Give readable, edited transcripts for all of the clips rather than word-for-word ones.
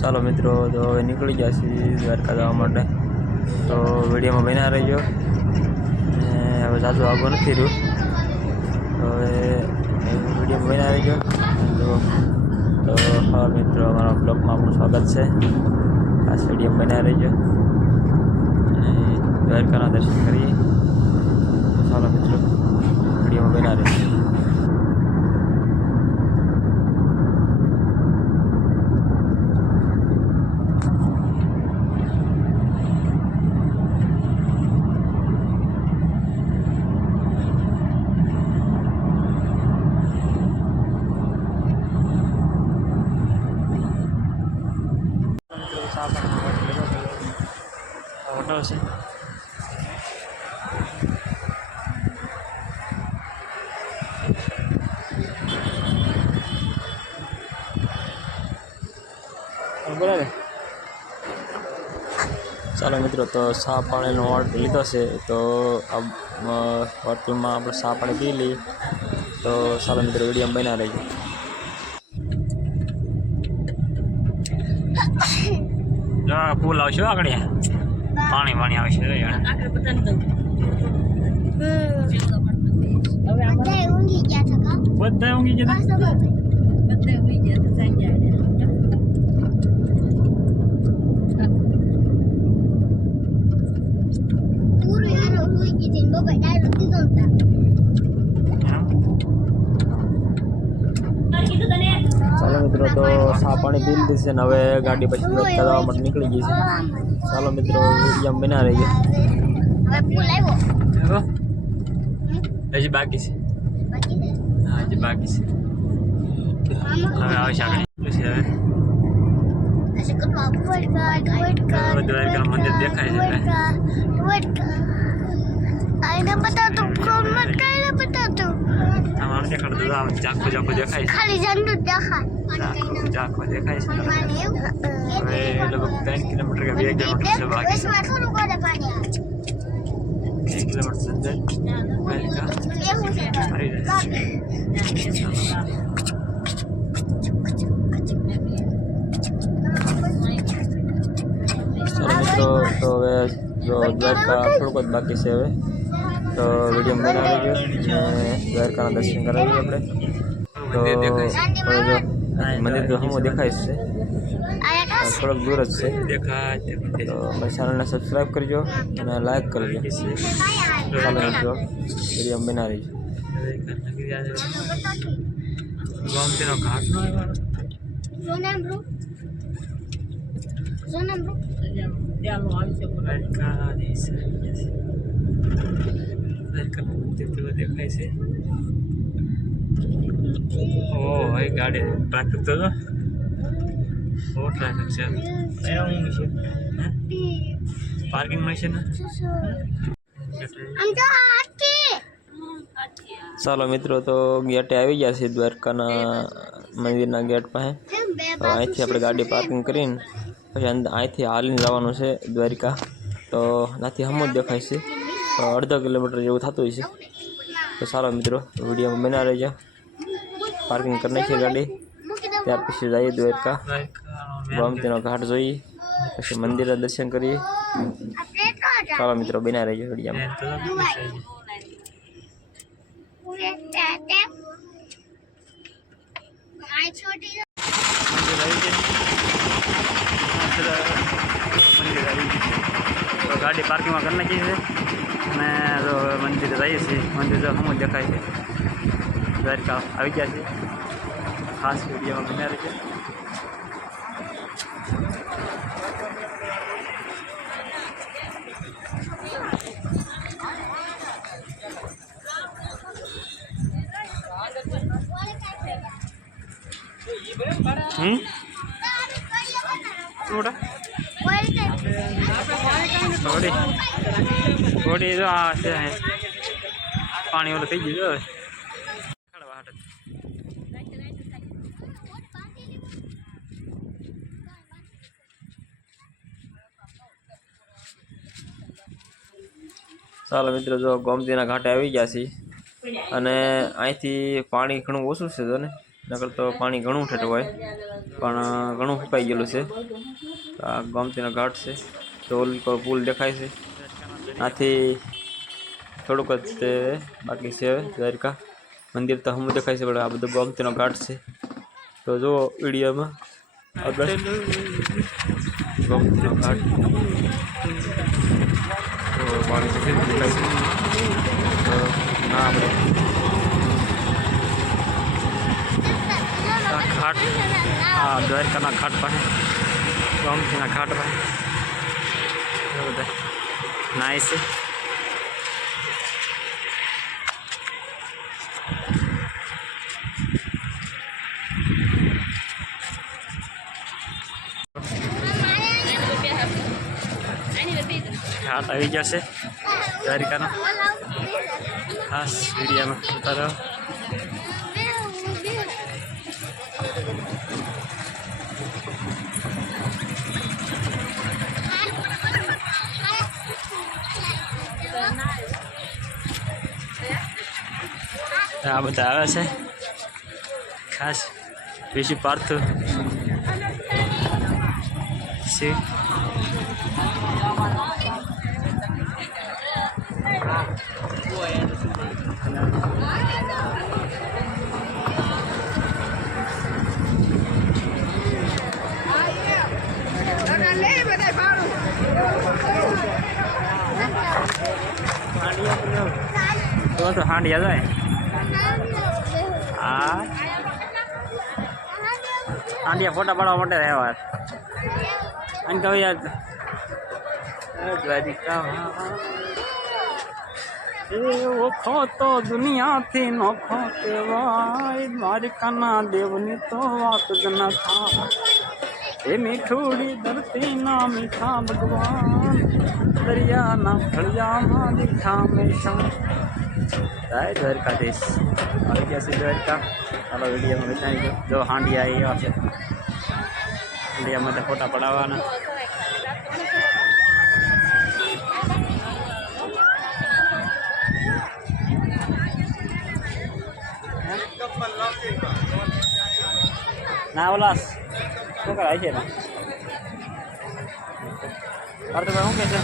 ચાલો મિત્રો, તો હવે નીકળી ગયા છીએ દ્વારકા જવા માટે. તો વિડીયોમાં બન્યા રહીજો. ને હવે જાજુ આગળ નથી રહ્યું, તો હવે વિડીયોમાં બન્યા રહીજો. તો હા મિત્રો, અમારા બ્લોગમાં આપણું સ્વાગત છે. આ વિડીયોમાં બન્યા રહીજો અને દ્વારકાના દર્શન કરીએ. ચાલો મિત્રો, વિડીયોમાં બન્યા રહીજો. હોટલ છે. બરાબર. ચાલો મિત્રો, તો ચા પાણીનો ઓર્ડર લીધો છે. તો હોટલમાં આપણે ચા પાણી પી લઈએ. તો ચાલો મિત્રો, વિડીયોમાં બન્યા રહીજો. ફૂલ આવશે આગળ, પાણી પાણી આવશે. બધા ઊંઘી ગયા. ચાલો મિત્રો, તો ચા પાણી પી લીધી છે ને હવે ગાડી પછી જવા માટે નીકળી ગઈ છે. ચાલો મિત્રો, વિડીયો બના રહી ગયો. હજી બાકી છે. હા, હજી બાકી છે. હવે આવશે આગળ. દ્વારકા મંદિર દેખાય છે. ઝાંખું ઝાંખું દેખાય છે. ઝાંખું દેખાય છે. હવે લગભગ 3 કિલોમીટર કે 2 કિલોમીટર છે બાકી. 1 કિલોમીટર અંદર મિત્રો, તો હવે જો દ્વારકા થોડુંક જ બાકી છે. હવે તો વિડીયો બનાવી ગયો અને દ્વારકાના દર્શન કરાવીએ આપણે. તો મંદિર તો હમું દેખાય છે, થોડોક દૂર જ છે. તો અમારી ચેનલને સબસ્ક્રાઈબ કરજો અને લાઈક કરજો. ચાલો મિત્રો, વિડીયો બનાવી દેખાય છે. ઓ ભાઈ, ગાડી ટ્રાફિક તો બહુ ટ્રાફિક છે. પાર્કિંગમાં છે ને. ચાલો મિત્રો, તો ગેટે આવી ગયા છે દ્વારકાના મંદિરના ગેટ પાસે. તો અહીંથી આપણે ગાડી પાર્કિંગ કરીને પછી અહીંથી હાલીને જવાનું છે દ્વારકા. તો ત્યાંથી હમું જ દેખાય છે. અડધો કિલોમીટર જેવું થતું હોય છે. તો ચાલો મિત્રો, વિડીયોમાં બના રહેજો. પાર્કિંગ કરી નાખીએ ગાડી, ત્યાર પછી જઈએ દ્વારકા. ગોમતીનો ઘાટ જોઈએ, પછી મંદિરના દર્શન કરીએ. ચાલો મિત્રો, બના રહેજો વિડીયોમાં. તો ગાડી પાર્કિંગમાં કરી નાખી છે અને જો મંદિરે જઈએ છીએ. મંદિર તો હમું દેખાય છે. દ્વારકા આવી ગયા છે. ખાસ વિડીયોમાં બન્યા રહે છે. થોડી જો આ છે પાણી ઓલું થઈ ગયું. ચાલો મિત્રો, જો ગોમતીના ઘાટે આવી ગયા છીએ અને અહીંથી પાણી ઘણું ઓછું છે. તો ને નકર તો પાણી ઘણું ઠેઠું હોય, પણ ઘણું સુકાઈ ગયેલું છે. આ ગોમતીનો ઘાટ છે, ધોલ પુલ દેખાય છે. આથી થોડુંક જ છે બાકી છે દ્વારકા મંદિર તો હમું દેખાય છે, પણ આ બધું ગોમતીનો ઘાટ છે. તો જુઓ વિડીયોમાં આગળ ગોમતીનો ઘાટ તો પાણી દેખાય છે. તો ના આપણે ઘાટ આ દ્વારકાના ઘાટ પાસે ગોમતીના ઘાટ પાસે બધા નાય છે. ઘાટ આવી ગયા છે દ્વારકાનો, ખાસ વિડીયોમાં ઉતારો. આ બધા આવે છે ખાસ વિશી પાર્થ છે. તો હાંડિયા જાય આ હાંડિયા ફોટા પાડવા માટે આવ્યા અને કહું યાર ઓખો તો દુનિયાથી નોખો કહેવાય, દ્વારકાના દેવની તો વાત જ ન થાય. એ મીઠુડી ધરતીના મીઠા ભગવાન, દરિયાના ફળિયામાં દીઠા હંમેશા. જય દ્વારકાધીશ. આવી ગયા છે દ્વારકા. ચાલો વિડીયોમાં બતાવી દો. જો હાંડિયા એવા છે, હાંડિયામાં તો ફોટા પડાવવાના. ના ઓલા શું કરાય છે એમાં અર્થભાઈ શું કહે છે?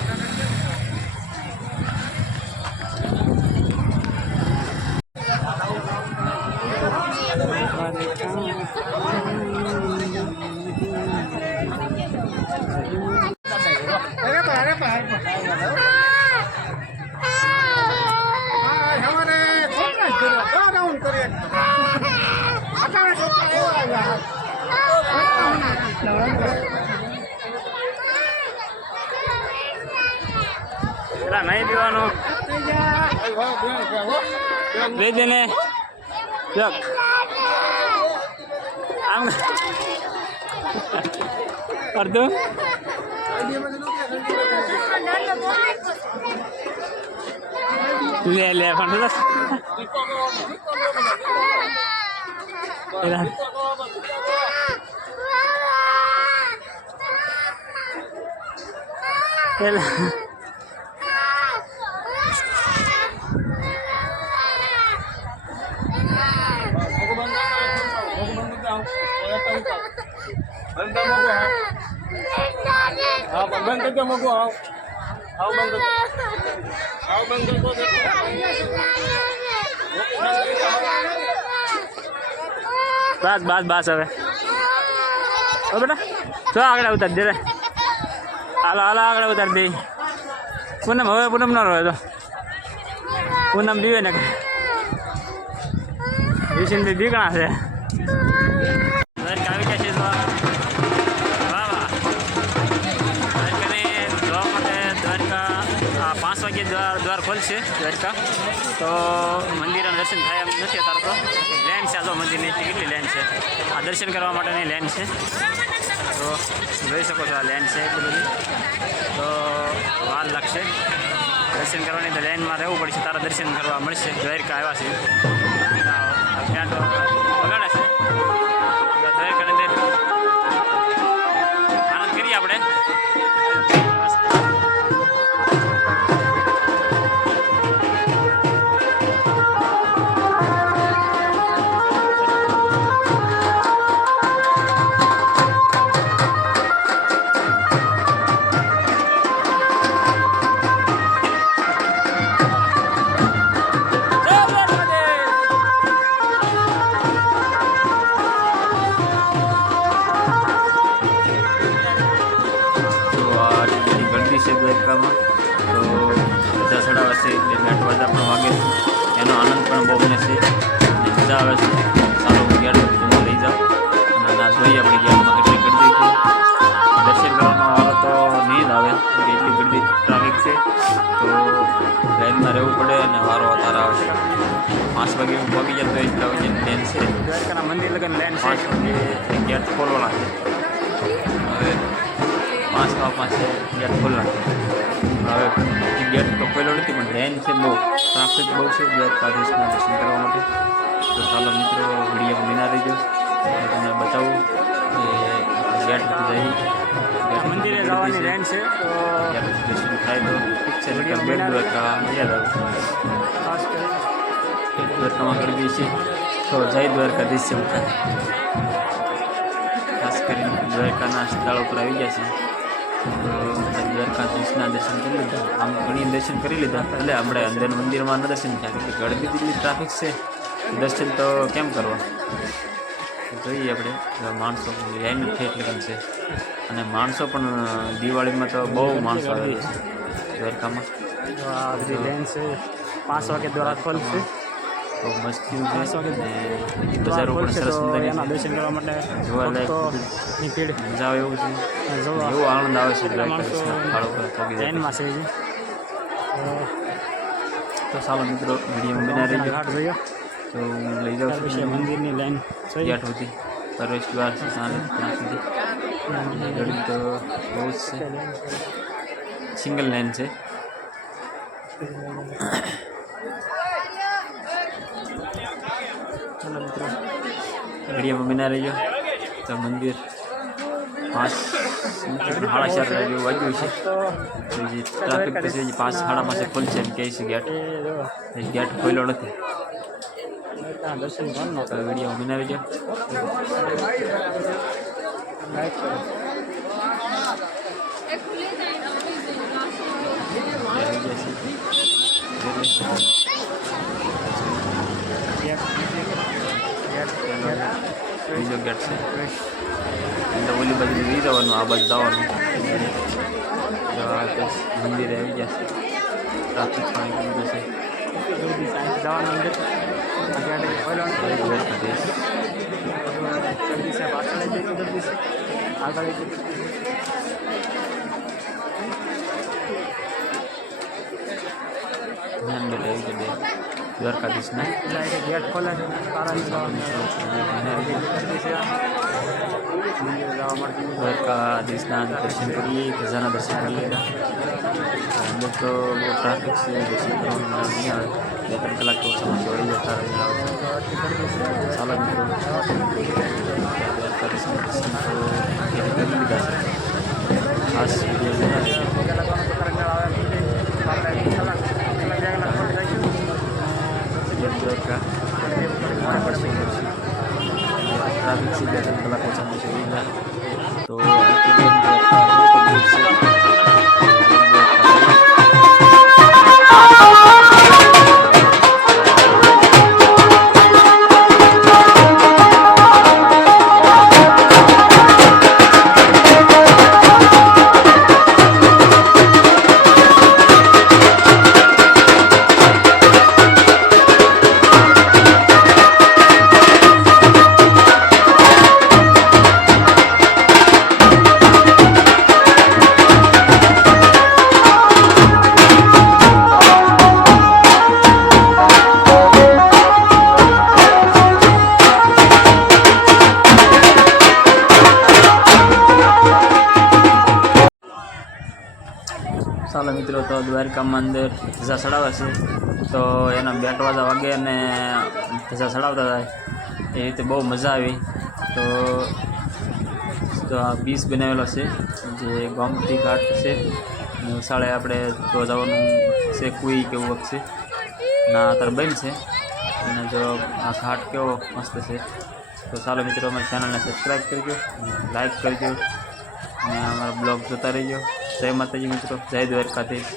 પેલા નહીં પીવાનું લઈ દેને આમ અડધું લે લે પણ બસ બસ બસ હવે બેટા જો આગળ ઉતાર દે. હાલો હાલો આગળ ઉતાર દે. પૂનમ હવે પૂનમ ના રહે તો પૂનમ દીવે ને વિશિંદી દીકણા છે. આવી ગયા છે વાહ વાહ. દ્વારકાને જોવા માટે દ્વારકા 5 વાગે દ્વાર ખોલશે દ્વારકા. તો મંદિરના દર્શન થાય એમ નથી અત્યારે. તો લાઈન છે, આ મંદિરની કેટલી લાઈન છે. આ દર્શન કરવા માટેની લાઈન છે. તો જોઈ શકો છો આ લાઈન છે એટલી બધી. તો વાર લાગશે દર્શન કરવાની. તો લાઈનમાં રહેવું પડશે, તારા દર્શન કરવા મળશે. દ્વારકા આવ્યા છે ત્યાં તો વગાડે છે. દ્વારકાની અંદર આનંદ કરીએ આપણે. ગરદી છે દ્વારકામાં, તો ધજા ચડાવશે એટલે બેટ વાજા પણ વાગે છે, એનો આનંદ પણ બહુ મને છે અને મજા આવે છે. ચાલો ગેટ તમે લઈ જાઓ અને ના જોઈએ આપણે ગેટમાં કેટલી ગરદી છે. દર્શન કરવાનો વારો તો નહીં જ આવે કે એટલી ગરદી ટ્રાફિક છે, તો લાઈનમાં રહેવું પડે અને વારો વધારે આવે છે. 5 વાગે હું પહોંચી જાય તો એટલા વાગ્યાની લેન છે દ્વારકાના મંદિર લગન લેન 5 વાગે ગેટ ખોલવાના છે. હવે 5 વાગ્યા છે ગેટ ખોલવાના છે. હવે ગેટ તો ખોલ્યો નથી પણ લેન છે, બહુ ટ્રાફિક બહુ છે દ્વારકાધીશના દર્શન કરવા માટે. તો ચાલો મિત્રો વિડીયો બના રહીજો, તમને બતાવું કે ગેટ જઈ મંદિરે જવાની લેન છે, તો દર્શન થાય તો ઠીક છે. બેટ દ્વારકા યાદ આવે ખાસ કરીને બેટ દ્વારકામાં ગરદી છે, તો જય દ્વારકાધીશ છે બધા. ખાસ કરીને દ્વારકાના સ્થળ ઉપર આવી ગયા છે, તો દ્વારકાધીશના દર્શન કરી લીધા. આમ ઘણી દર્શન કરી લીધા, એટલે આપણે અંદર મંદિરમાં ન દર્શન થયા કે ગળદી જેટલી ટ્રાફિક છે, દર્શન તો કેમ કરવા. જોઈએ આપણે માણસો લાઈન ઠેઠ લગન છે, અને માણસો પણ દિવાળીમાં તો બહુ માણસો આવે છે દ્વારકામાં. આ બધી લેન છે 5 વાગે દ્વારા ખોલશે, તો મસ્તી છે, બજારો પણ સરસ સુંદર દર્શન કરવા માટે જોવાલાયક મજા આવે એવું છે, એવો આનંદ આવે છે દ્વારકાધીશના સ્થળ ઉપર લેનમાં છે. તો ચાલો મિત્રો વિડીયોમાં બના રહીજો, તો હું લઈ જાઉં છું મંદિરની લાઈન ગેટ સુધી પ્રવેશ દ્વાર છે ત્યાં સુધી. ગરદી તો બહુ જ છે, સિંગલ લાઈન છે. ચાલો મિત્રો વિડીયોમાં બના રહીજો. તો મંદિર 5-4 જેવું વાગ્યું છે, તો જે ટ્રાફિક પછી 5-5:30 ખોલશે એમ કહે છે ગેટ. ગેટ ખોલ્યો નથી, તો વિડીયો બનાવી દો. બીજો ગેટ છે, એટલે ઓલી બાજુ લઈ જવાનું, આ બાજુ જવાનું. મંદિરે આવી ગયા છે, ટ્રાફિક પણ બધું છે જવાનું અંદર. દ્વારકાધીશના ગેટ ખોલે દ્વારકાધીશના દર્શન કરીએ, ધજાના દર્શન કરી લીધા. અંદર તો બહુ ટ્રાફિક છે, દર્શન કરવાનું નહીં આવે, 2-3 કલાક તો ઓછામાં વળી જતા રહી આવે. ચાલો મિત્રો દ્વારકાધીશના દર્શન તો કરી લીધા છે. ખાસ વિડીયો દ્વારકા ટ્રાફિક છે, 2-3 કલાક ઓછામાં ઓછી વળી જાય. તો ચાલો મિત્રો, તો દ્વારકામાં અંદર ધજા ચડાવે છે, તો એના બેટ વાજા વાગે અને ધજા ચડાવતા થાય, એ રીતે બહુ મજા આવી. તો આ બીચ બનાવેલો છે, જે ગોમતી ઘાટ છે, અને ઉસાળે આપણે તો જવાનું છે કુઈ કેવું વખત છે ના અત્યારે બંધ છે, અને જો આ ઘાટ કેવો મસ્ત છે. તો ચાલો મિત્રો અમારી ચેનલને સબસ્ક્રાઈબ કરજો, લાઈક કરજો અને અમારા બ્લોગ જોતા રહીજો. જય માતાજી મિત્રો, જય દ્વારકાધીશ.